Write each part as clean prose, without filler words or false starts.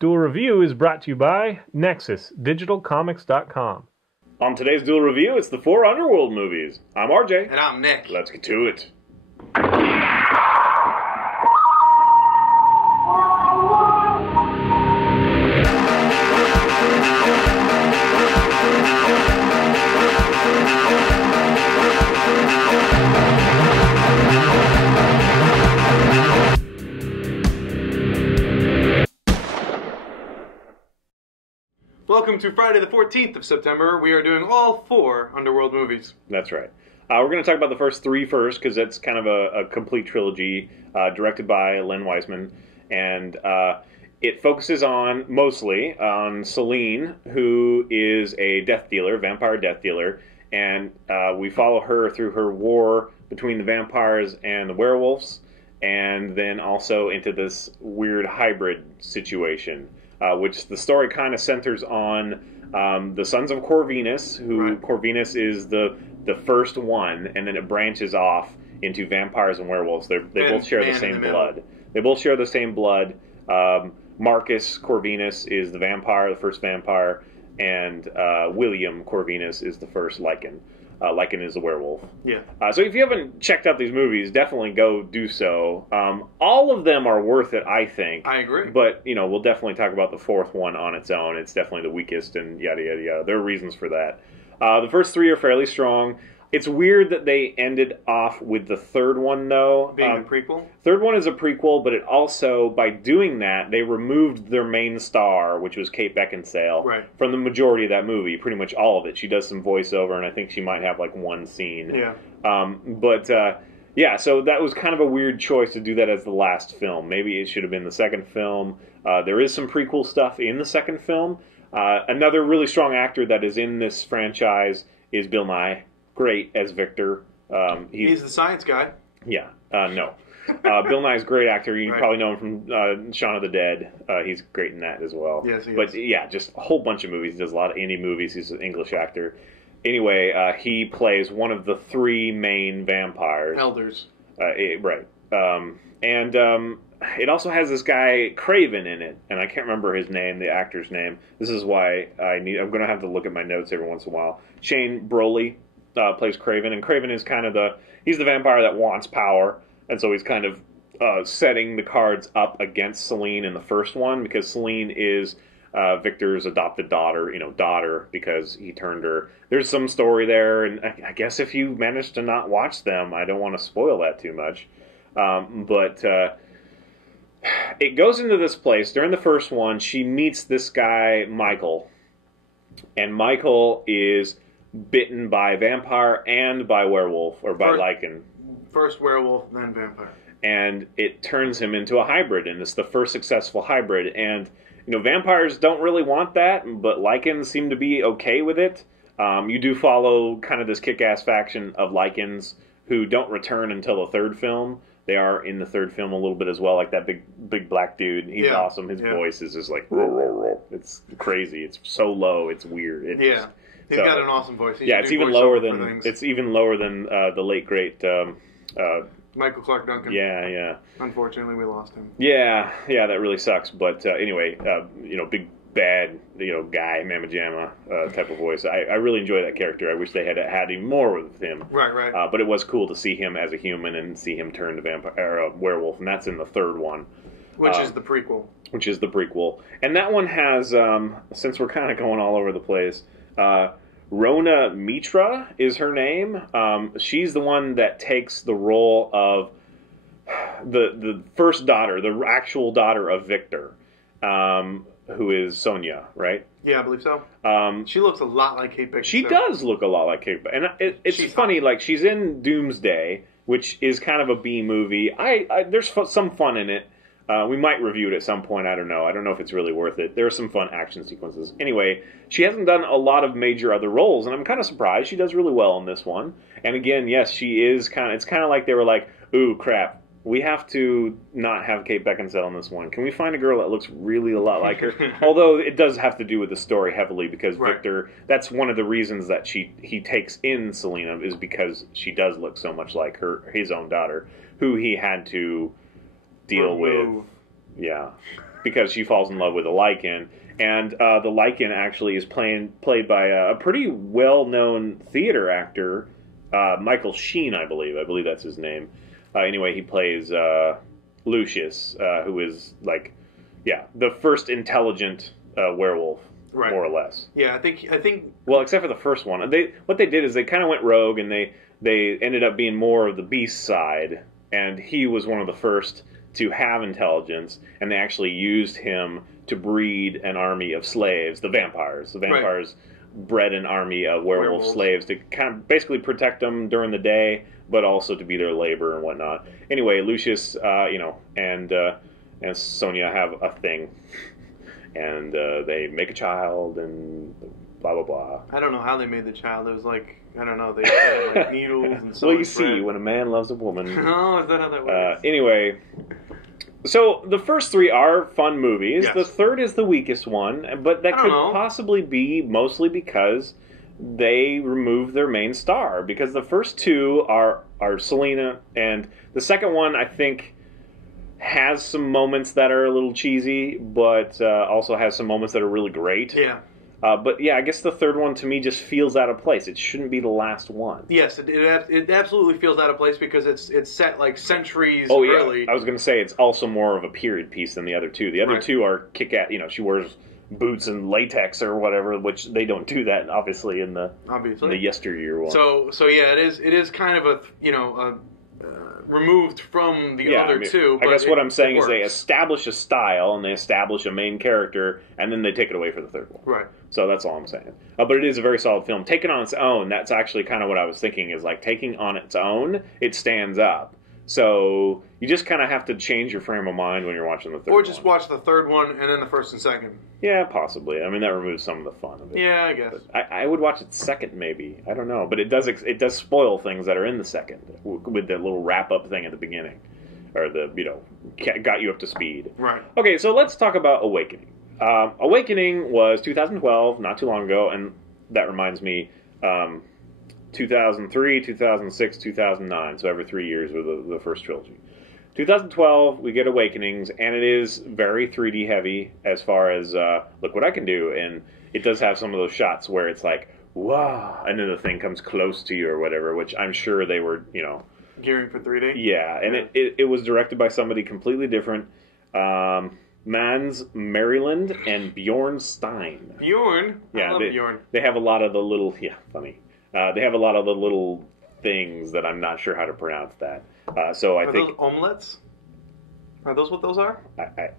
Duel Review is brought to you by NexusDigitalComics.com. On today's Duel Review, it's the 4 Underworld movies. I'm RJ. And I'm Nick. Let's get to it. Welcome to Friday the 14th of September. We are doing all 4 Underworld movies. That's right. We're going to talk about the first 3 first, because that's kind of a complete trilogy, directed by Len Wiseman. And it focuses mostly on Celine, who is a death dealer, vampire death dealer. And we follow her through her war between the vampires and the werewolves, and then also into this weird hybrid situation. Which the story kind of centers on the Sons of Corvinus, who Corvinus is the first one, and then it branches off into vampires and werewolves. They both share the same blood. They both share the same blood. Marcus Corvinus is the vampire, the first vampire, and William Corvinus is the first Lycan. Lycan is a werewolf. Yeah. So if you haven't checked out these movies, definitely go do so. All of them are worth it, I think. I agree. But, you know, we'll definitely talk about the 4th one on its own. It's definitely the weakest and yada, yada, yada. There are reasons for that. The first 3 are fairly strong. It's weird that they ended off with the 3rd one, though. Being a prequel? 3rd one is a prequel, but it also, by doing that, they removed their main star, which was Kate Beckinsale, from the majority of that movie, pretty much all of it. She does some voiceover, and I think she might have, like, one scene. Yeah. Yeah, so that was kind of a weird choice to do that as the last film. Maybe it should have been the 2nd film. There is some prequel stuff in the 2nd film. Another really strong actor that is in this franchise is Bill Nye. Great as Victor. He's the science guy. Yeah, no. Bill Nye's a great actor. You probably know him from Shaun of the Dead. He's great in that as well. Yes, he is. But yeah, just a whole bunch of movies. He does a lot of indie movies. He's an English actor. Anyway, he plays one of the 3 main vampires. Elders. Right. It also has this guy, Craven, in it. And I can't remember his name, the actor's name. This is why I'm going to have to look at my notes every once in a while. Shane Broley plays Craven, and Craven is kind of he's the vampire that wants power, and so he's kind of setting the cards up against Celine in the first one, because Celine is Victor's adopted daughter, because he turned her. There's some story there, and I guess if you manage to not watch them, I don't want to spoil that too much, but it goes into this place. During the first one, she meets this guy, Michael, and Michael is bitten by vampire and by werewolf, or by Lycan. First werewolf, then vampire. And it turns him into a hybrid, and it's the first successful hybrid. And, you know, vampires don't really want that, but Lycans seem to be okay with it. You do follow kind of this kick-ass faction of Lycans who don't return until the 3rd film. They are in the 3rd film a little bit as well, like that big black dude. He's awesome. His voice is just like, row, row, row. It's crazy. It's so low. It's weird. He's got an awesome voice. It's even lower than the late great Michael Clark Duncan. Yeah. Unfortunately, we lost him. Yeah, that really sucks. But anyway, big bad guy, Mamma Jamma type of voice. I really enjoy that character. I wish they had even more with him. Right. But it was cool to see him as a human and see him turn to vampire werewolf, and that's in the 3rd one, which is the prequel. And that one has, since we're kind of going all over the place, Rona Mitra is her name. She's the one that takes the role of the first daughter, the actual daughter of Victor, who is Sonia, right? Yeah, I believe so. She looks a lot like Kate Beckinsale. She does look a lot like Kate Beckinsale. And it's funny, like, she's in Doomsday, which is kind of a B movie. There's some fun in it. We might review it at some point. I don't know. I don't know if it's really worth it. There are some fun action sequences. Anyway, she hasn't done a lot of major other roles, and I'm kind of surprised. She does really well in this one. And again, yes, she is it's kind of like they were like, ooh, crap. We have to not have Kate Beckinsale in this one. Can we find a girl that looks really a lot like her? Although it does have to do with the story heavily, because Victor, that's one of the reasons that he takes in Selena, is because she does look so much like his own daughter, who he had to deal with. Yeah. because she falls in love with a Lycan. And the Lycan actually is played by a pretty well-known theater actor, Michael Sheen, I believe. I believe that's his name. Anyway, he plays Lucius, who is like, the first intelligent werewolf, Right. more or less. Yeah, I think. Well, except for the first one, what they did is they kind of went rogue, and they ended up being more of the beast side, and he was one of the first to have intelligence, and they actually used him to breed an army of slaves, the vampires. The vampires bred an army of werewolf slaves to kind of basically protect them during the day, but also to be their labor and whatnot. Anyway, Lucius, and Sonia have a thing, and they make a child, and blah blah blah. I don't know how they made the child. It was like, I don't know, they had like needles and so. Well, you see, when a man loves a woman. Oh, is that how that works? Anyway, so the first three are fun movies. Yes. The third is the weakest one, but that could possibly be mostly because they removed their main star. Because the first two are Selena, and the second one, I think, has some moments that are a little cheesy, but also has some moments that are really great. Yeah. But yeah, I guess the third one to me just feels out of place. It shouldn't be the last one. Yes, it absolutely feels out of place because it's set like centuries Oh early. yeah, I was going to say it's also more of a period piece than the other two. The other two are kick-ass. She wears boots and latex or whatever, which they don't do that obviously in the yesteryear one. So yeah, it is kind of a removed from the other two. I guess what I'm saying is they establish a style and they establish a main character, and then they take it away for the third one. Right. So that's all I'm saying. But it is a very solid film. Taken on its own, that's actually kind of what I was thinking, is like taking on its own, it stands up. So you just kind of have to change your frame of mind when you're watching the third one. Or just watch the third one and then the first and second. Yeah, possibly. I mean, that removes some of the fun of it. Yeah, I guess. But I would watch it second, maybe. I don't know. But it does spoil things that are in the second with the little wrap-up thing at the beginning. Or got you up to speed. Right. Okay, so let's talk about Awakening. Awakening was 2012, not too long ago, and that reminds me, 2003, 2006, 2009, so every 3 years with the first trilogy. 2012, we get Awakenings, and it is very 3D heavy as far as, look what I can do, and it does have some of those shots where it's like, wow, and then the thing comes close to you or whatever, which I'm sure they were, gearing for 3D? Yeah, and it was directed by somebody completely different, Mans Maryland and Bjorn Stein. Bjorn? I love Bjorn. They have a lot of the little, funny. They have a lot of the little things that I'm not sure how to pronounce that. So I think those omelets? Are those what those are?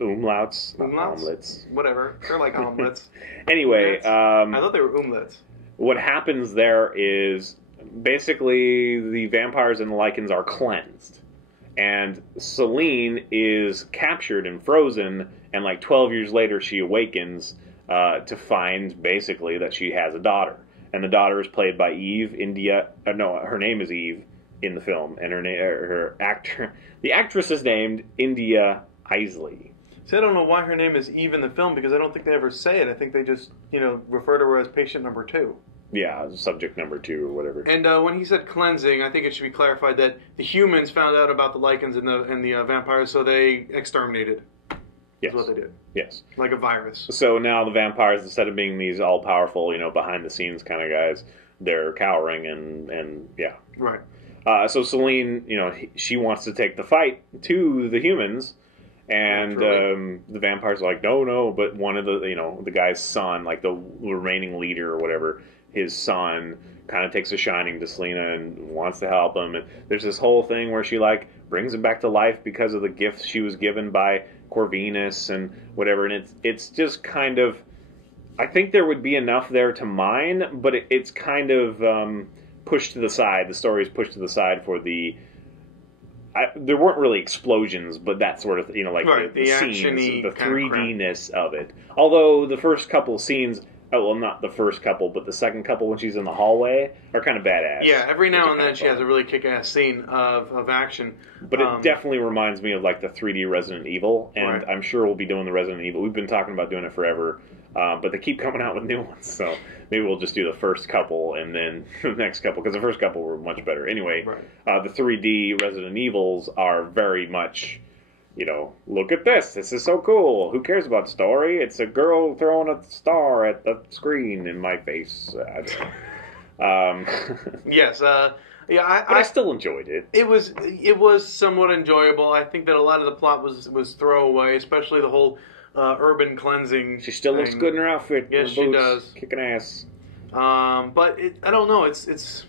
Umlauts? Omelets. Whatever. They're like omelets. Anyway. I thought they were omelets. What happens there is basically the vampires and the Lycans are cleansed. And Selene is captured and frozen, and like 12 years later she awakens to find basically that she has a daughter. And the daughter is played by Eve India. No, her name is Eve in the film, and the actress is named India Isley. See, I don't know why her name is Eve in the film, because I don't think they ever say it. I think they just, refer to her as patient number 2. Yeah, subject number 2 or whatever. And when he said cleansing, I think it should be clarified that the humans found out about the Lycans and the vampires, so they exterminated. Yes. That's what they did. Yes. Like a virus. So now the vampires, instead of being these all-powerful, behind-the-scenes kind of guys, they're cowering and yeah. Right. So Selene, she wants to take the fight to the humans, and the vampires are like, no, but one of the guy's son, like the remaining leader or whatever, his son kind of takes a shining to Selena and wants to help him. And there's this whole thing where she brings him back to life because of the gifts she was given by Corvinus and whatever. And it's just kind of, I think there would be enough there to mine, but it's kind of pushed to the side. The story is pushed to the side for there weren't really explosions, but that sort of, the scenes, the 3D-ness of it. Although the first couple of scenes, not the first couple, but the second couple when she's in the hallway are kind of badass. Yeah, every now and then she has a really kick-ass scene of action. But it definitely reminds me of the 3D Resident Evil, and I'm sure we'll be doing the Resident Evil. We've been talking about doing it forever, but they keep coming out with new ones, so maybe we'll just do the first couple and then the next couple, because the first couple were much better. Anyway, the 3D Resident Evils are very much look at this. This is so cool. Who cares about story? It's a girl throwing a star at the screen in my face. I don't know. Yes. Yeah, but I still enjoyed it. It was somewhat enjoyable. I think that a lot of the plot was throwaway, especially the whole urban cleansing. She still looks good in her outfit. Yes, she does. Kicking ass. But I don't know. It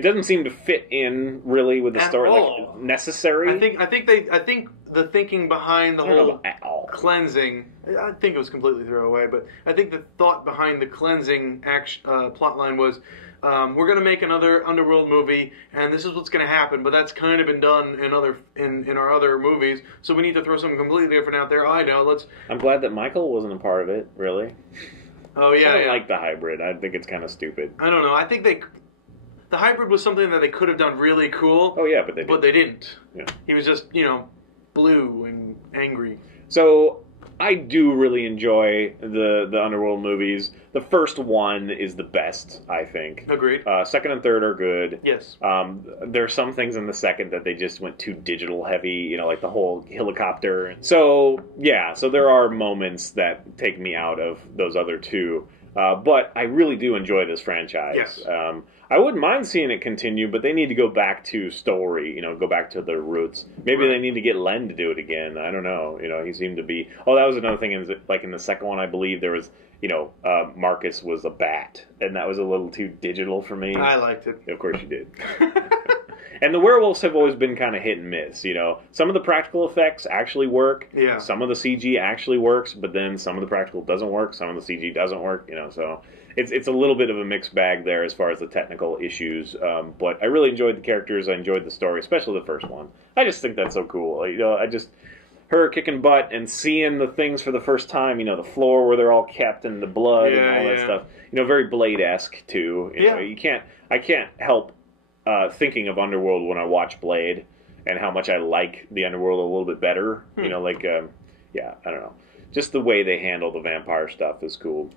doesn't seem to fit in really with the story. Like, necessary. I think the thinking behind the whole cleansing. I think it was completely throwaway, but I think the thought behind the cleansing plot line was, we're going to make another Underworld movie, and this is what's going to happen. But that's kind of been done in our other movies, so we need to throw something completely different out there. I know. I'm glad that Michael wasn't a part of it. Really. Oh yeah. I don't like the hybrid. I think it's kind of stupid. I don't know. I think the hybrid was something that they could have done really cool. Oh yeah, but they didn't. Yeah. He was just blue and angry. So I do really enjoy the Underworld movies. The first one is the best, I think. Agreed. Second and third are good. Yes. There are some things in the second that they just went too digital heavy, like the whole helicopter. So, yeah, so there are moments that take me out of those other two. But I really do enjoy this franchise. Yes. I wouldn't mind seeing it continue, but they need to go back to story, go back to their roots. Maybe they need to get Len to do it again. I don't know. He seemed to be... Oh, that was another thing. In the second one, I believe there was, Marcus was a bat, and that was a little too digital for me. I liked it. Of course you did. And the werewolves have always been kind of hit and miss, Some of the practical effects actually work. Yeah. Some of the CG actually works, but then some of the practical doesn't work. Some of the CG doesn't work, so... It's a little bit of a mixed bag there as far as the technical issues, but I really enjoyed the characters. I enjoyed the story, especially the first one. I just think that's so cool. Her kicking butt and seeing the things for the first time. The floor where they're all kept and the blood and all that stuff. Very Blade-esque too. I can't help thinking of Underworld when I watch Blade and how much I like the Underworld a little bit better. I don't know. Just the way they handle the vampire stuff is cool.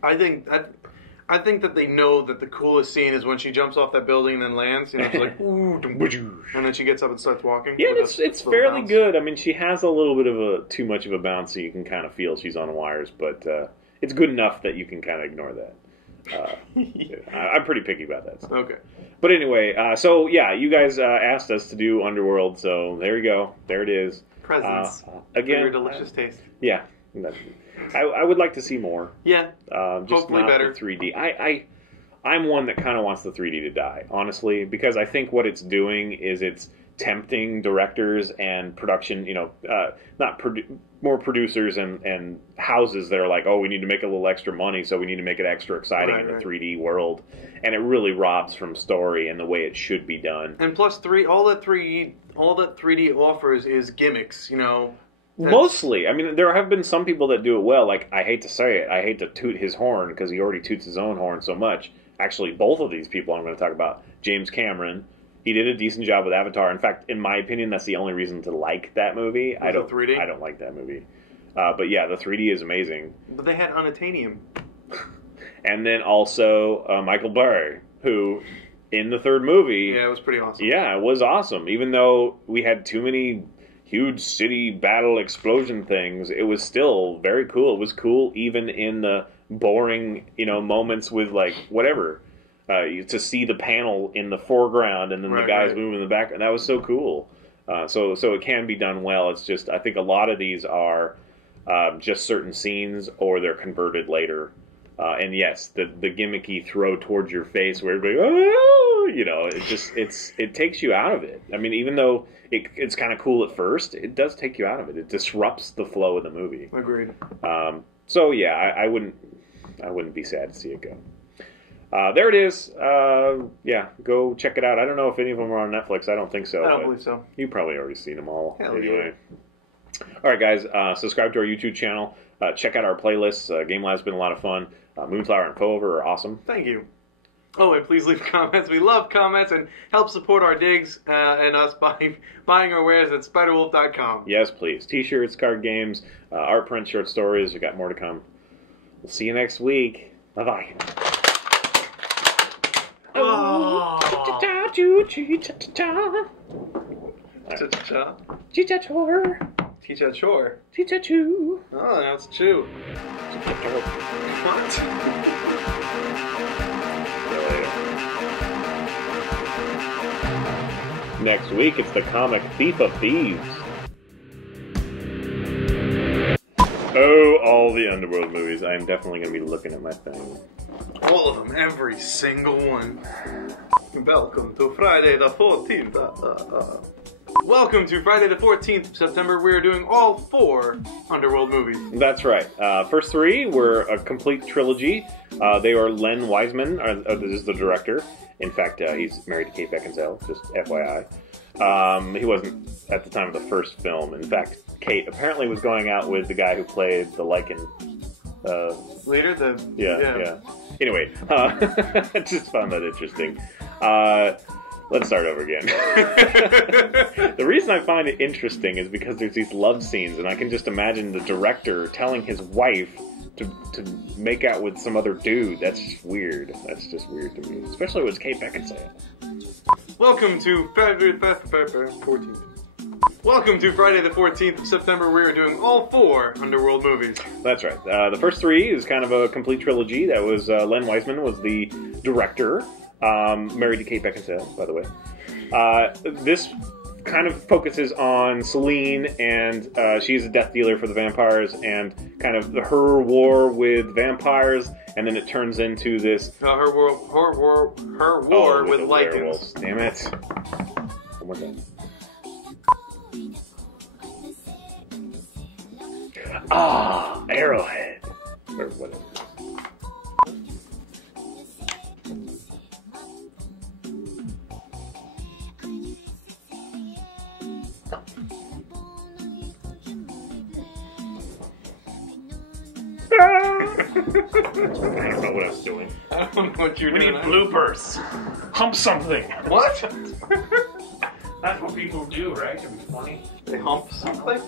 I think that they know that the coolest scene is when she jumps off that building and then lands. It's like, ooh, and then she gets up and starts walking. Yeah, it's fairly good. I mean, she has a little bit of too much of a bounce, so you can kind of feel she's on wires, but it's good enough that you can kind of ignore that. I'm pretty picky about that stuff. Okay. But anyway, so yeah, you guys asked us to do Underworld, so there you go. There it is. Presents. Again, your delicious taste. Yeah. I would like to see more. Yeah. Just hopefully not better. The 3D. I'm one that kind of wants the 3D to die, honestly, because I think what it's doing is it's tempting directors and production, more producers and houses that are like, oh, we need to make a little extra money, so we need to make it extra exciting in the 3D world, and it really robs from story and the way it should be done. And plus, all that 3D offers is gimmicks, Mostly. I mean, there have been some people that do it well. Like, I hate to say it, I hate to toot his horn because he already toots his own horn so much. Actually, both of these people I'm going to talk about. James Cameron, he did a decent job with Avatar. In fact, in my opinion, that's the only reason to like that movie. I don't like that movie. But yeah, the 3D is amazing. But they had unobtainium. And then also Michael Bay, who in the third movie... Yeah, it was pretty awesome. Yeah, it was awesome. Even though we had too many huge city battle explosion things, it was still very cool. It was cool even in the boring, moments with, like, whatever. To see the panel in the foreground and then the guys moving in the background. That was so cool. So it can be done well. It's just, I think a lot of these are just certain scenes or they're converted later. And yes, the gimmicky throw towards your face where everybody, oh, it takes you out of it. I mean, even though it's kind of cool at first, it does take you out of it. It disrupts the flow of the movie. Agreed. So yeah, I wouldn't be sad to see it go. There it is. Yeah, go check it out. I don't know if any of them are on Netflix. I don't think so. I don't believe so. You've probably already seen them all. Hell anyway. Yeah. All right, guys. Subscribe to our YouTube channel. Check out our playlists. Game Lab's been a lot of fun. Moonflower and Clover are awesome. Thank you. Oh, and please leave comments. We love comments and help support our digs and us by buying our wares at spiderwolf.com. Yes, please. T-shirts, card games, art print, short stories. We got more to come. We'll see you next week. Bye-bye. Oh. Cha-cha-cha. Chicha-chor. Chicha-chor. Chicha-choo. Oh, now it's chew. What? Next week, it's the comic Thief of Thieves. Oh, all the Underworld movies. I am definitely going to be looking at my thing. All of them, every single one. Welcome to Friday the 14th. Welcome to Friday the 14th of September. We're doing all 4 Underworld movies. That's right. First 3 were a complete trilogy. They are Len Wiseman. This is the director. In fact, he's married to Kate Beckinsale, just FYI. He wasn't at the time of the first film. In fact, Kate apparently was going out with the guy who played the Lycan. Later, Yeah. Anyway, I just found that interesting. Let's start over again. The reason I find it interesting is because there's these love scenes, and I can just imagine the director telling his wife to make out with some other dude. That's just weird. That's just weird to me, especially when it's Kate Beckinsale. Welcome to Friday the 14th. Welcome to Friday the 14th of September. We are doing all 4 Underworld movies. That's right. The first 3 is kind of a complete trilogy. That was Len Wiseman was the director, married to Kate Beckinsale, by the way. This kind of focuses on Celine, and she's a death dealer for the vampires, and kind of her war with vampires, and then it turns into this... her war with Lycans. Damn it. One more time. Arrowhead. Or whatever. I don't know what I was doing. I don't know what you're We doing. need bloopers. Hump something. What? That's what people do, right? To be funny. They hump something?